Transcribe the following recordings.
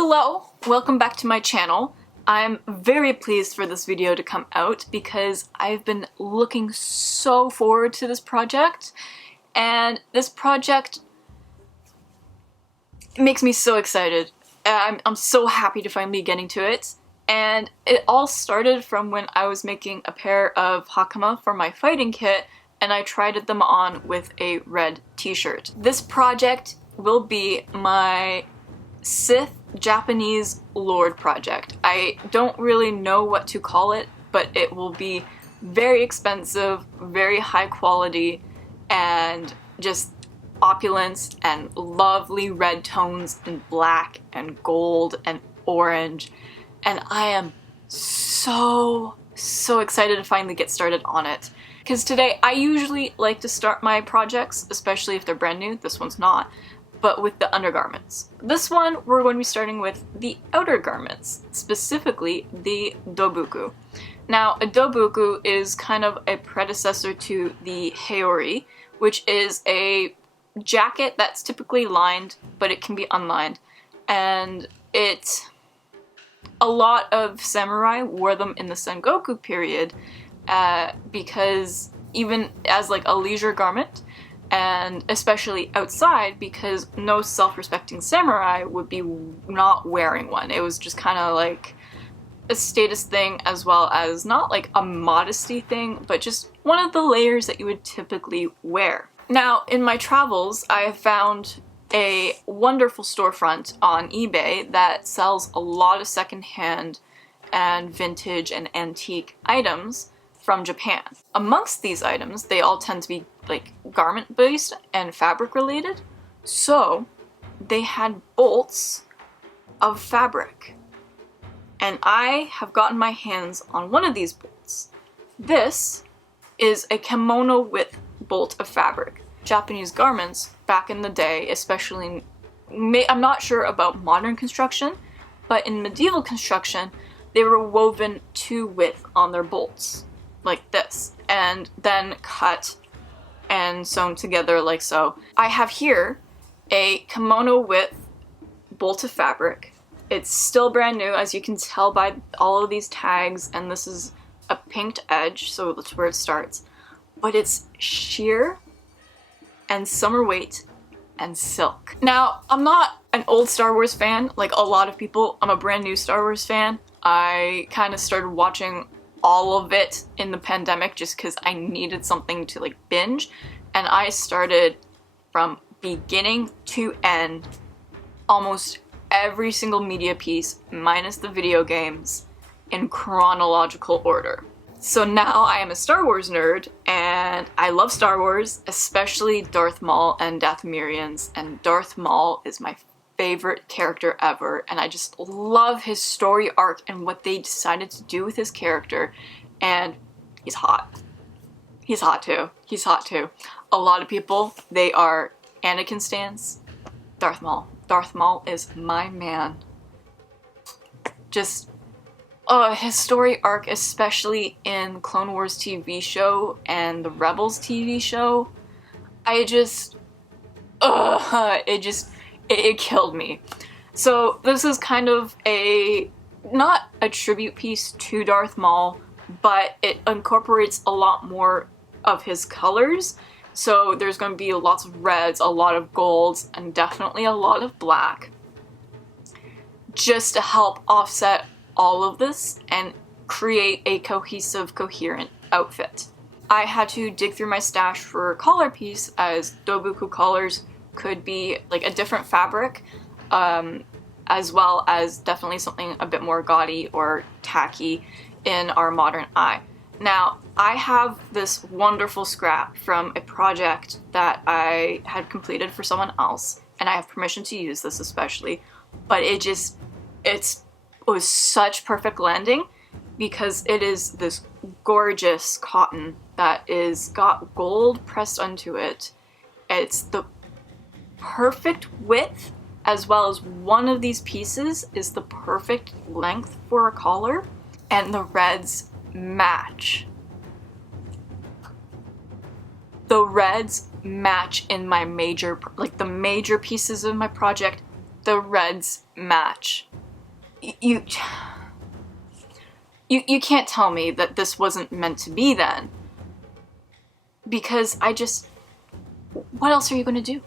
Hello! Welcome back to my channel. I'm very pleased for this video to come out because I've been looking so forward to this project, and this project makes me so excited. I'm so happy to finally getting to it, and it all started from when I was making a pair of hakama for my fighting kit and I tried them on with a red t-shirt. This project will be my Sith Japanese Lord project. I don't really know what to call it, but it will be very expensive, very high quality, and just opulence and lovely red tones and black and gold and orange. And I am so excited to finally get started on it. Because today, I usually like to start my projects, especially if they're brand new, this one's not, but with the undergarments. This one, we're going to be starting with the outer garments, specifically the Dobuku. Now, a Dobuku is kind of a predecessor to the Haori, which is a jacket that's typically lined, but it can be unlined. And a lot of samurai wore them in the Sengoku period because even as like a leisure garment, and especially outside, because no self-respecting samurai would be not wearing one. It was just kind of like a status thing, as well as not like a modesty thing, but just one of the layers that you would typically wear. Now, in my travels, I have found a wonderful storefront on eBay that sells a lot of secondhand and vintage and antique items from Japan. Amongst these items, they all tend to be like garment based and fabric related, so they had bolts of fabric. And I have gotten my hands on one of these bolts. This is a kimono width bolt of fabric. Japanese garments back in the day, especially, I'm not sure about modern construction, but in medieval construction, they were woven to width on their bolts, like this, and then cut and sewn together like so. I have here a kimono width bolt of fabric. It's still brand new, as you can tell by all of these tags, and this is a pinked edge, so that's where it starts. But it's sheer and summer weight and silk. Now, I'm not an old Star Wars fan like a lot of people. I'm a brand new Star Wars fan. I kind of started watching all of it in the pandemic just because I needed something to like binge, and I started from beginning to end almost every single media piece minus the video games in chronological order. So now I am a Star Wars nerd, and I love Star Wars, especially Darth Maul and Dathomirians, and Darth Maul is my favorite character ever, and I just love his story arc and what they decided to do with his character, and he's hot. He's hot too. He's hot too. A lot of people, they are Anakin stans. Darth Maul. Darth Maul is my man. Just, his story arc, especially in Clone Wars TV show and the Rebels TV show, it killed me. So this is kind of not a tribute piece to Darth Maul, but it incorporates a lot more of his colors. So there's going to be lots of reds, a lot of golds, and definitely a lot of black, just to help offset all of this and create a cohesive, coherent outfit. I had to dig through my stash for a collar piece, as Dobuku collars could be like a different fabric, as well as definitely something a bit more gaudy or tacky in our modern eye. Now, I have this wonderful scrap from a project that I had completed for someone else, and I have permission to use this especially, but it was such perfect landing because it is this gorgeous cotton that is got gold pressed onto it. It's the perfect width, as well as one of these pieces is the perfect length for a collar, and the reds match. The reds match in my major, like the major pieces of my project, the reds match. You can't tell me that this wasn't meant to be then. Because what else are you going to do?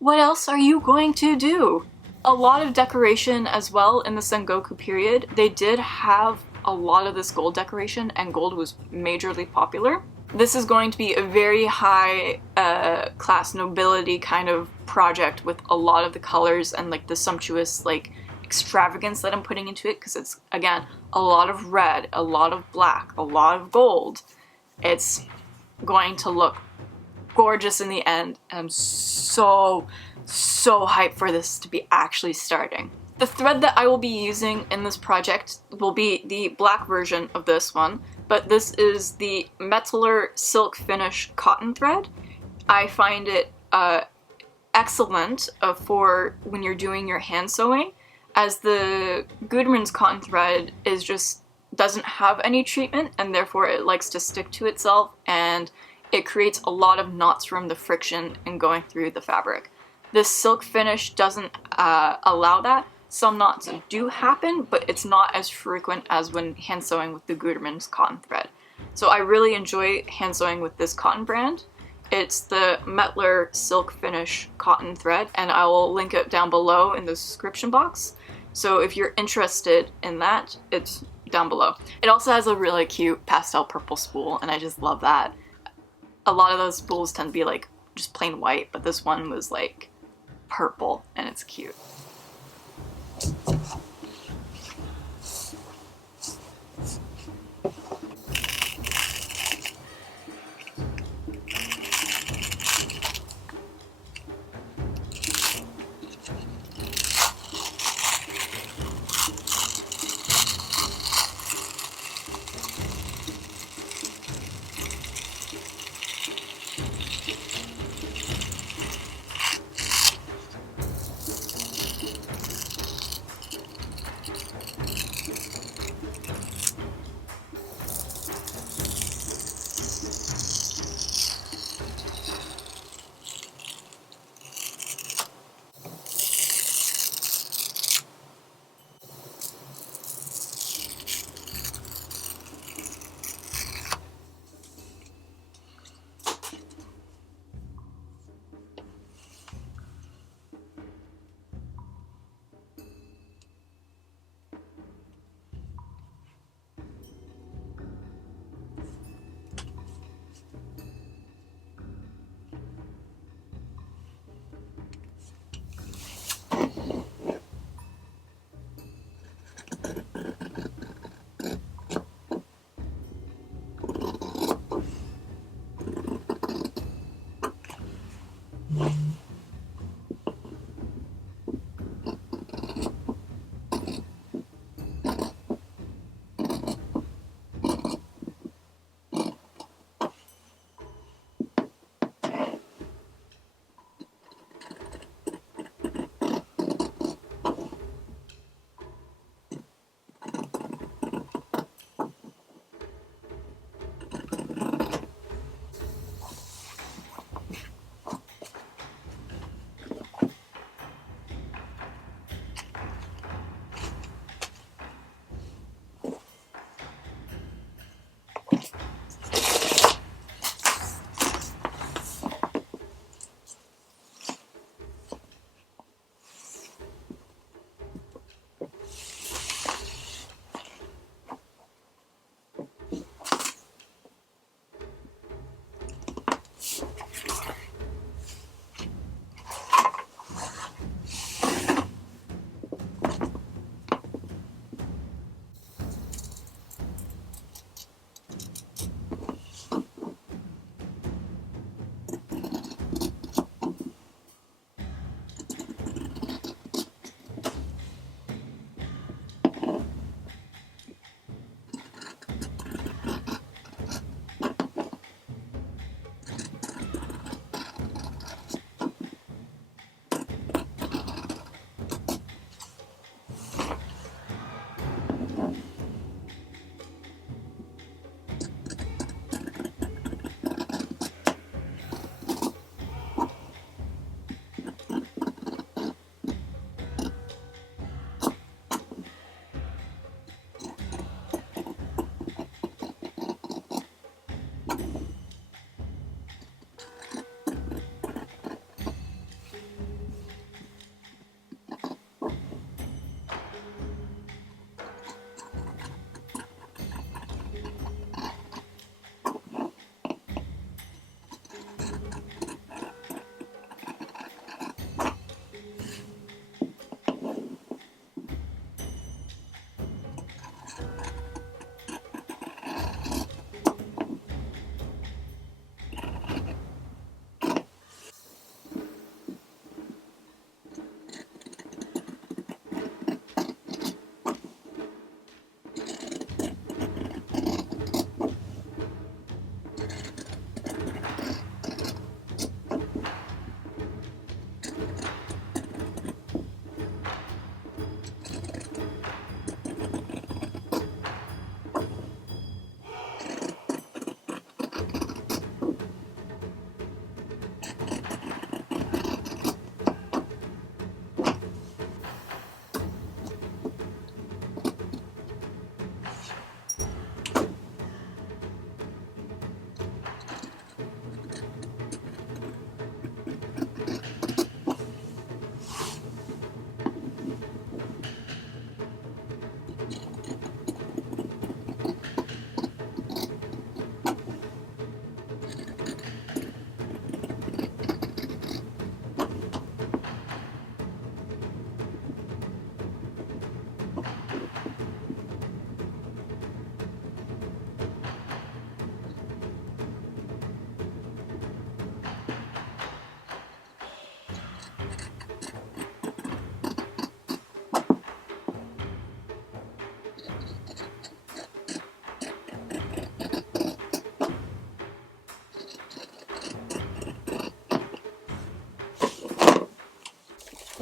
What else are you going to do? A lot of decoration as well in the Sengoku period. They did have a lot of this gold decoration, and gold was majorly popular. This is going to be a very high class nobility kind of project with a lot of the colors and like the sumptuous like extravagance that I'm putting into it, because it's, again, a lot of red, a lot of black, a lot of gold. It's going to look gorgeous in the end, and I'm so hyped for this to be actually starting. The thread that I will be using in this project will be the black version of this one, but this is the Metaller Silk Finish cotton thread. I find it excellent for when you're doing your hand sewing, as the Guderman's cotton thread doesn't have any treatment, and therefore it likes to stick to itself, and it creates a lot of knots from the friction in going through the fabric. This silk finish doesn't allow that. Some knots do happen, but it's not as frequent as when hand sewing with the Guderman's cotton thread. So I really enjoy hand sewing with this cotton brand. It's the Metaller Silk Finish cotton thread, and I will link it down below in the description box. So if you're interested in that, it's down below. It also has a really cute pastel purple spool, and I just love that. A lot of those spools tend to be like just plain white, but this one was like purple, and it's cute.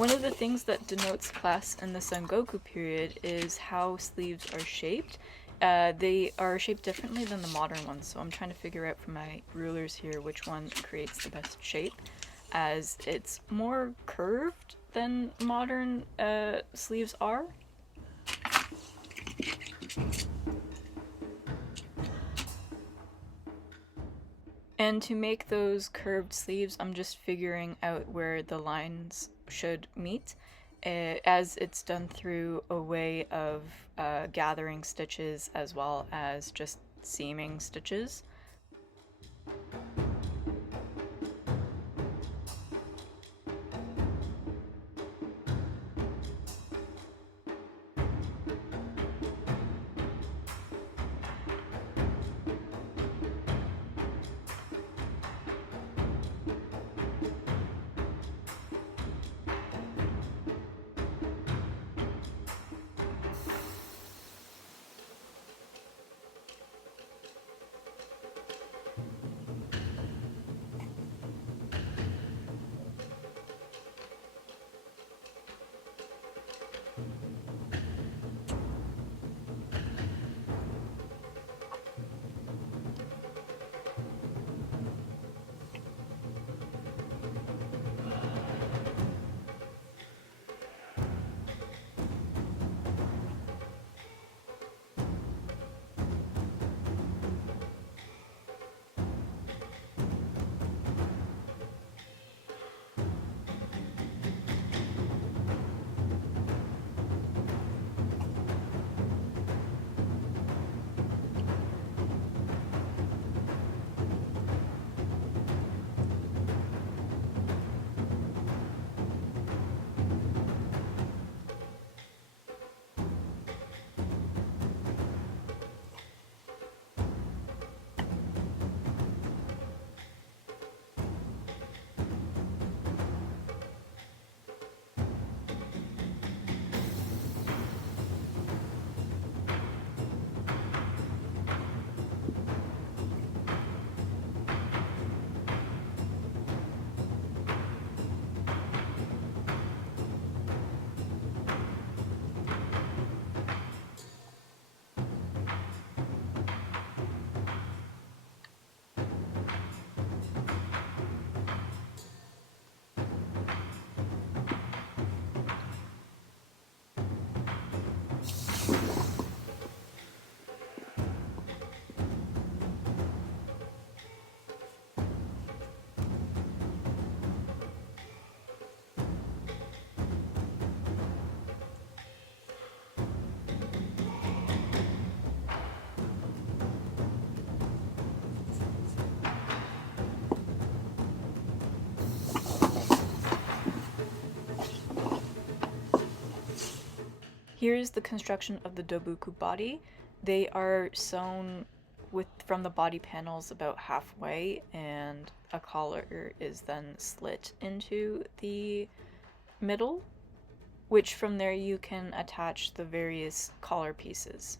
One of the things that denotes class in the Sengoku period is how sleeves are shaped. They are shaped differently than the modern ones, so I'm trying to figure out from my rulers here which one creates the best shape, as it's more curved than modern sleeves are. And to make those curved sleeves, I'm just figuring out where the lines should meet, as it's done through a way of gathering stitches as well as just seaming stitches. Here's the construction of the Dobuku body. They are sewn from the body panels about halfway, and a collar is then slit into the middle, which from there you can attach the various collar pieces.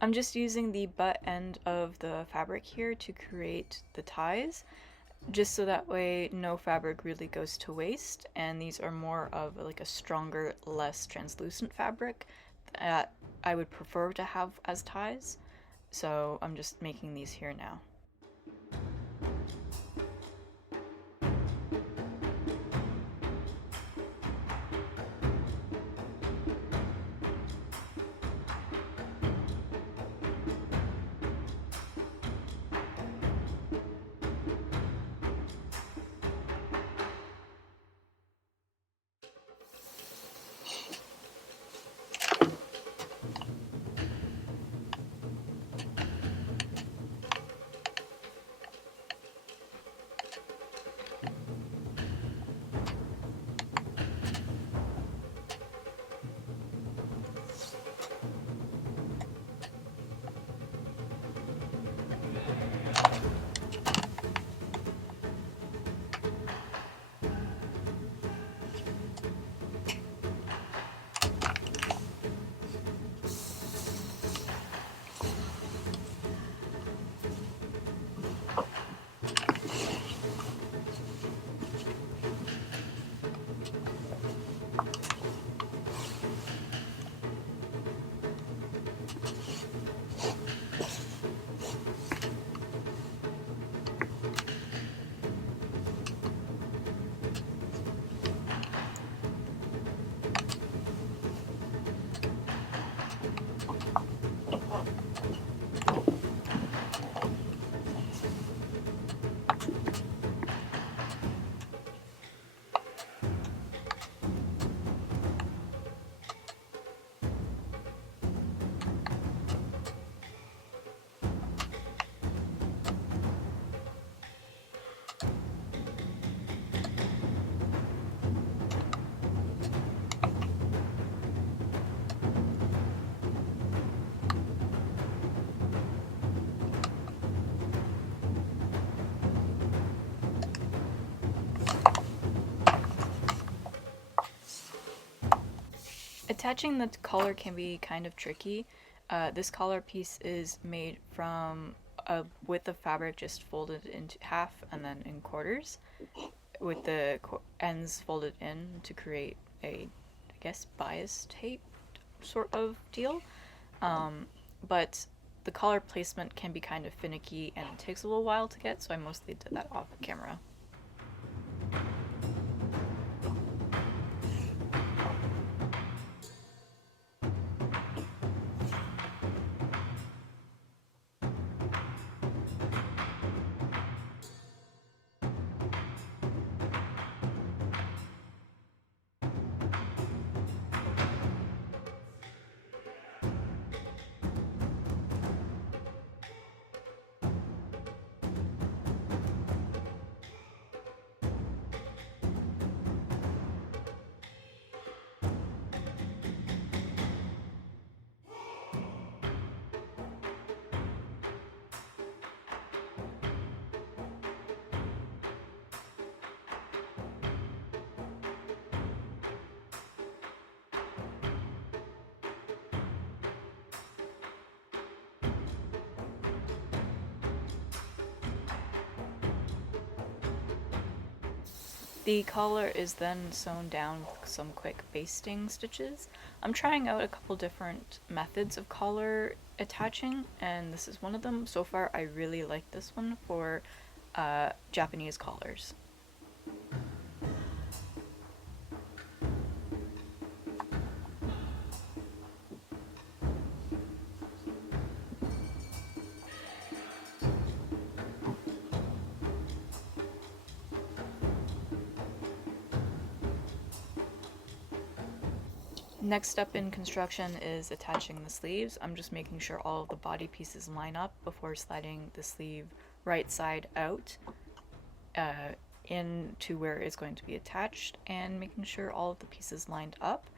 I'm just using the butt end of the fabric here to create the ties, just so that way no fabric really goes to waste, and these are more of like a stronger, less translucent fabric that I would prefer to have as ties. So I'm just making these here now. Attaching the collar can be kind of tricky. This collar piece is made from a width of fabric just folded into half and then in quarters, with the ends folded in to create a, I guess, bias tape sort of deal. But the collar placement can be kind of finicky and it takes a little while to get, so I mostly did that off camera. The collar is then sewn down with some quick basting stitches. I'm trying out a couple different methods of collar attaching, and this is one of them. So far, I really like this one for Japanese collars. Next step in construction is attaching the sleeves. I'm just making sure all of the body pieces line up before sliding the sleeve right side out into where it's going to be attached, and making sure all of the pieces lined up.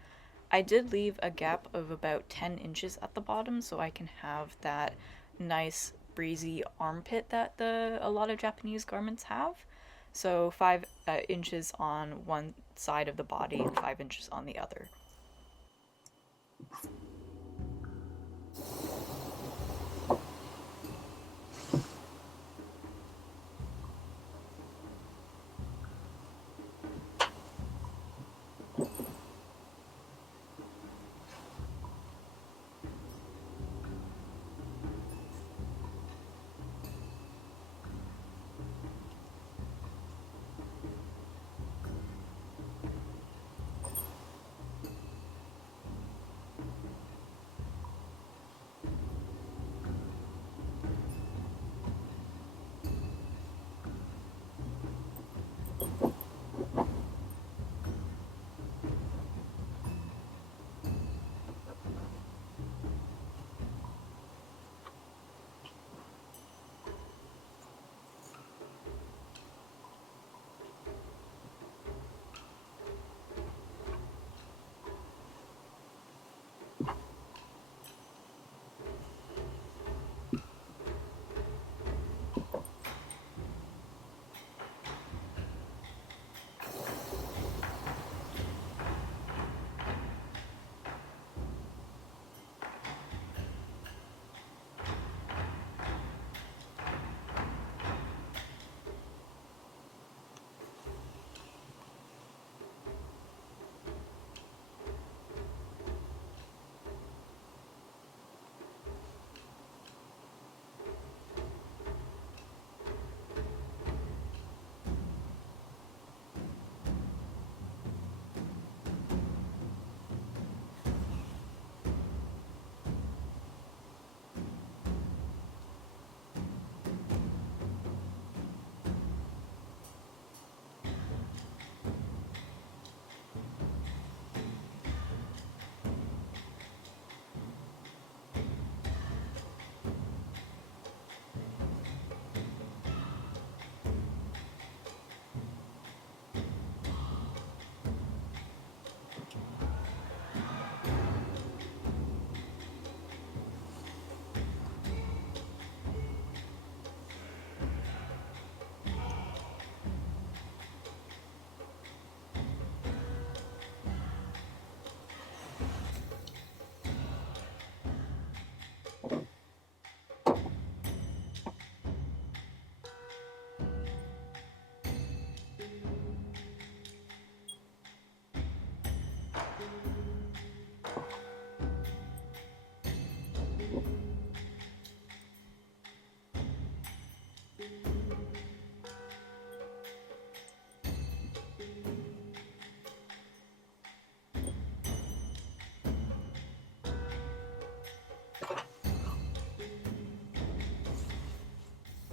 I did leave a gap of about 10 inches at the bottom so I can have that nice breezy armpit that a lot of Japanese garments have. So 5 inches on one side of the body and 5 inches on the other.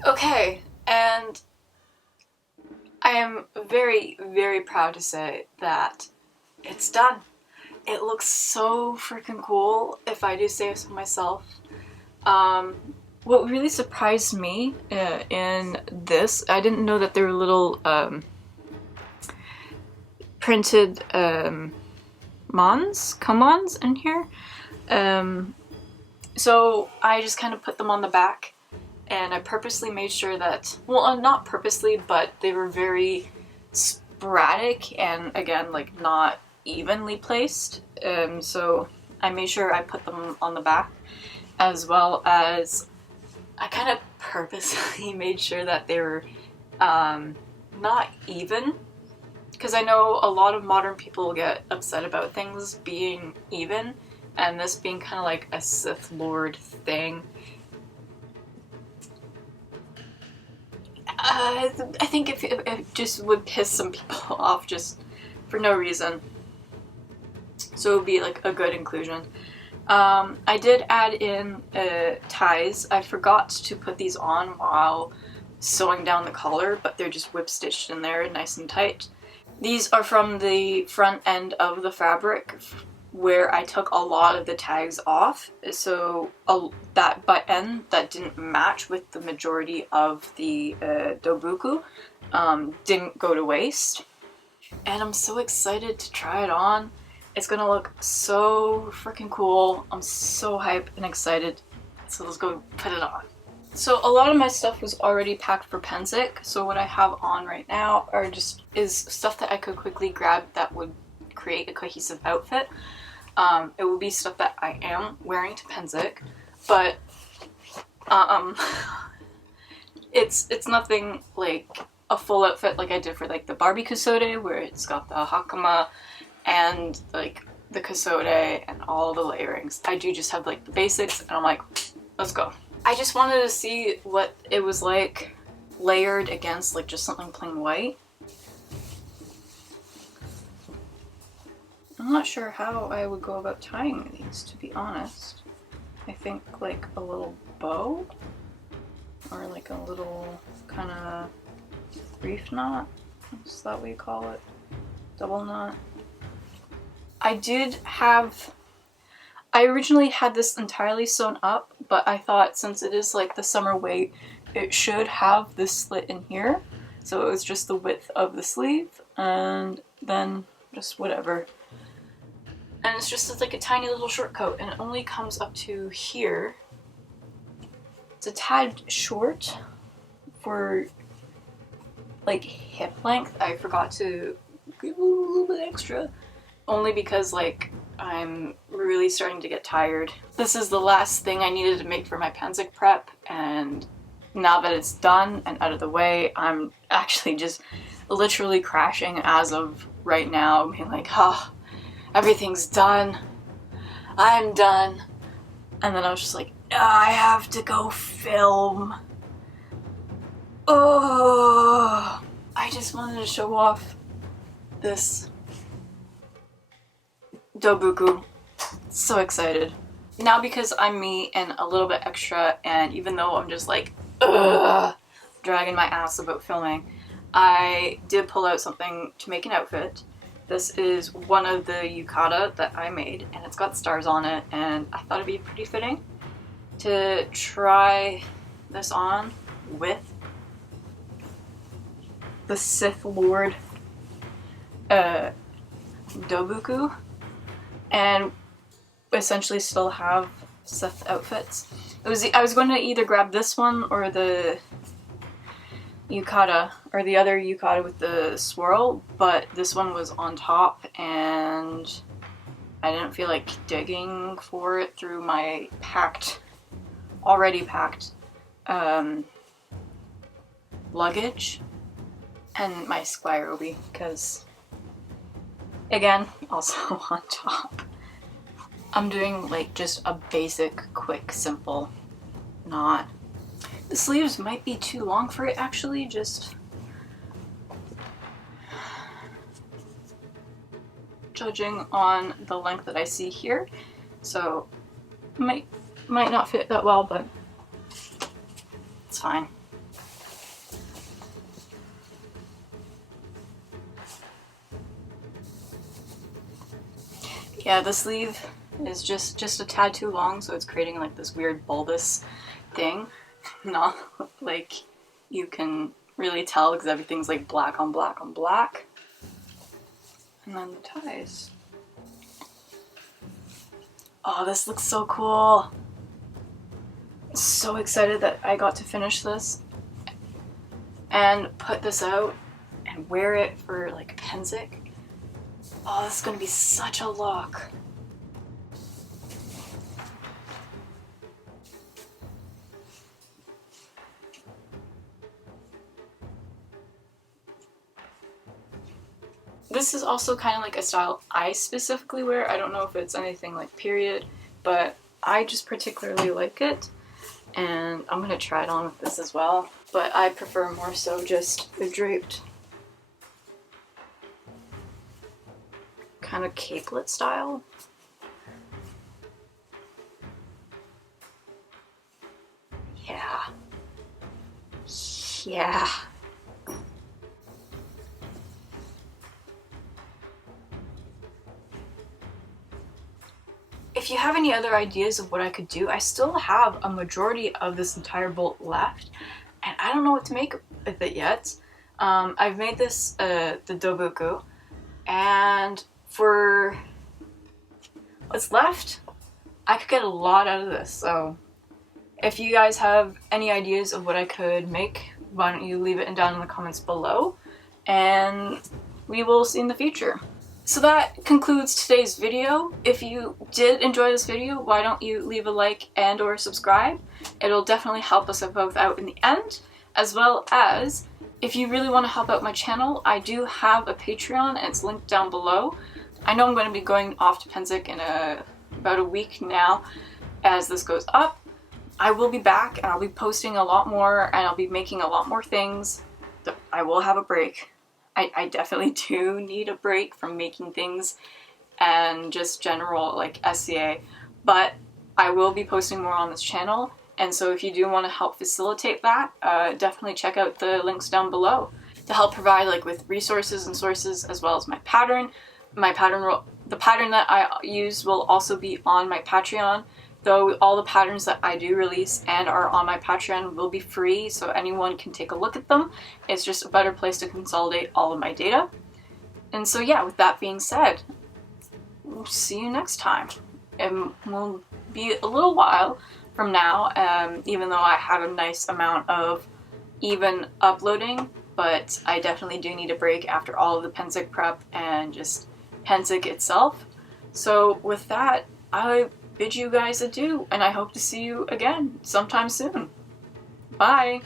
Okay, and I am very, very proud to say that it's done. It looks so freaking cool, if I do say so myself. What really surprised me in this, I didn't know that there were little printed komans in here. So I just kind of put them on the back, and I purposely made sure that, well, not purposely, but they were very sporadic and, again, like, not evenly placed. So I made sure I put them on the back, as well as I kind of purposely made sure that they were not even, because I know a lot of modern people get upset about things being even, and this being kind of like a Sith Lord thing. I think if it just would piss some people off just for no reason. So it would be like a good inclusion. I did add in ties. I forgot to put these on while sewing down the collar, but they're just whip stitched in there nice and tight. These are from the front end of the fabric where I took a lot of the tags off, so that butt end that didn't match with the majority of the Dōbuku didn't go to waste. And I'm so excited to try it on. It's gonna look so freaking cool. I'm so hyped and excited. So let's go put it on. So a lot of my stuff was already packed for Pennsic, so what I have on right now is stuff that I could quickly grab that would create a cohesive outfit. It will be stuff that I am wearing to Pennsic, but it's nothing like a full outfit like I did for like the Barbie Kusode, where it's got the hakama and like the Kusode and all the layerings. I do just have like the basics, and I'm like, let's go. I just wanted to see what it was like layered against like just something plain white. I'm not sure how I would go about tying these, to be honest. I think like a little bow, or like a little kind of reef knot. Is that what you call it? Double knot. I originally had this entirely sewn up, but I thought since it is like the summer weight, it should have this slit in here. So it was just the width of the sleeve, and then just whatever. And it's just like a tiny little short coat, and it only comes up to here. It's a tad short for like hip length. I forgot to give a little bit extra, only because like I'm really starting to get tired. This is the last thing I needed to make for my Pennsic prep, and now that it's done and out of the way, I'm actually just literally crashing as of right now, being like, oh, everything's done. I'm done. And then I was just like, no, I have to go film. Oh, I just wanted to show off this Dōbuku. So excited. Now because I'm me and a little bit extra, and even though I'm just like, dragging my ass about filming, I did pull out something to make an outfit. This is one of the yukata that I made, and it's got stars on it, and I thought it'd be pretty fitting to try this on with the Sith Lord Dōbuku, and essentially still have Sith outfits. I was going to either grab this one or the yukata, or the other yukata with the swirl, but this one was on top and I didn't feel like digging for it through my already packed luggage and my Squire-obi, because again, also on top. I'm doing like just a basic, quick, simple knot. The sleeves might be too long for it actually, just judging on the length that I see here. So might not fit that well, but it's fine. Yeah, the sleeve is just a tad too long, so it's creating like this weird bulbous thing. Not like you can really tell because everything's like black on black on black. And then the ties. Oh, this looks so cool. I'm so excited that I got to finish this and put this out and wear it for like Pennsic. Oh, this is gonna be such a look. This is also kind of like a style I specifically wear. I don't know if it's anything like period, but I just particularly like it. And I'm gonna try it on with this as well. But I prefer more so just the draped kind of capelet style. Yeah. Yeah. If you have any other ideas of what I could do, I still have a majority of this entire bolt left, and I don't know what to make with it yet. I've made this the Dobuku, and for what's left, I could get a lot out of this. So if you guys have any ideas of what I could make, why don't you leave it down in the comments below, and we will see in the future. So that concludes today's video. If you did enjoy this video, why don't you leave a like and or subscribe? It'll definitely help us both out in the end, as well as if you really want to help out my channel, I do have a Patreon and it's linked down below. I know I'm going to be going off to Pennsic in about a week now as this goes up. I will be back and I'll be posting a lot more and I'll be making a lot more things. I will have a break. I definitely do need a break from making things and just general like SCA, but I will be posting more on this channel, and so if you do want to help facilitate that, definitely check out the links down below to help provide like with resources and sources, as well as my pattern. The pattern that I use will also be on my Patreon, though all the patterns that I do release and are on my Patreon will be free, so anyone can take a look at them. It's just a better place to consolidate all of my data. And so yeah, with that being said, we'll see you next time. It will be a little while from now, even though I have a nice amount of even uploading, but I definitely do need a break after all of the Pennsic prep and just Pennsic itself. So with that, I bid you guys adieu, and I hope to see you again sometime soon. Bye!